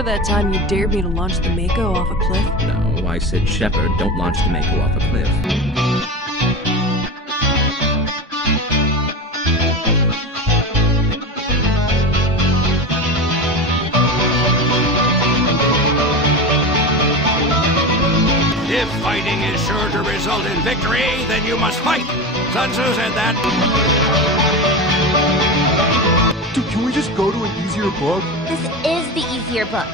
Remember that time you dared me to launch the Mako off a cliff? No, I said, Shepard, don't launch the Mako off a cliff. If fighting is sure to result in victory, then you must fight. Sun Tzu said that. Dude, can we just go to an easier book? This is the easier book.